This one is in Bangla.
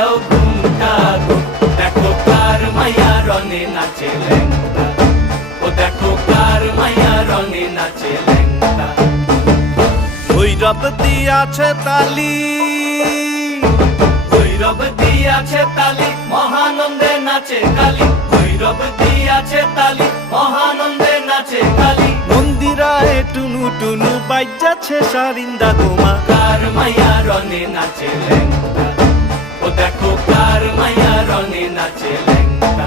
দেও ঘুমটা গো, দেখো কার মাইয়া রনে নাচে ল্যাংটা, ও দেখো কার মাইয়া রনে নাচে ল্যাংটা। ভৈরব দিয়াছে তালি, ভৈরব দিয়াছে তালি, মহানন্দে নাচে কালী, ভৈরব দিয়াছে তালি, মহানন্দে নাচে কালী। মন্দিরায় টুনু টুনু বাজ্যাছে সারিন্দা গোমা, কার মাইয়া রনে নাচে ল্যাংটা, ও দেখো কার মাইয়া রনে নাচে ল্যাংটা।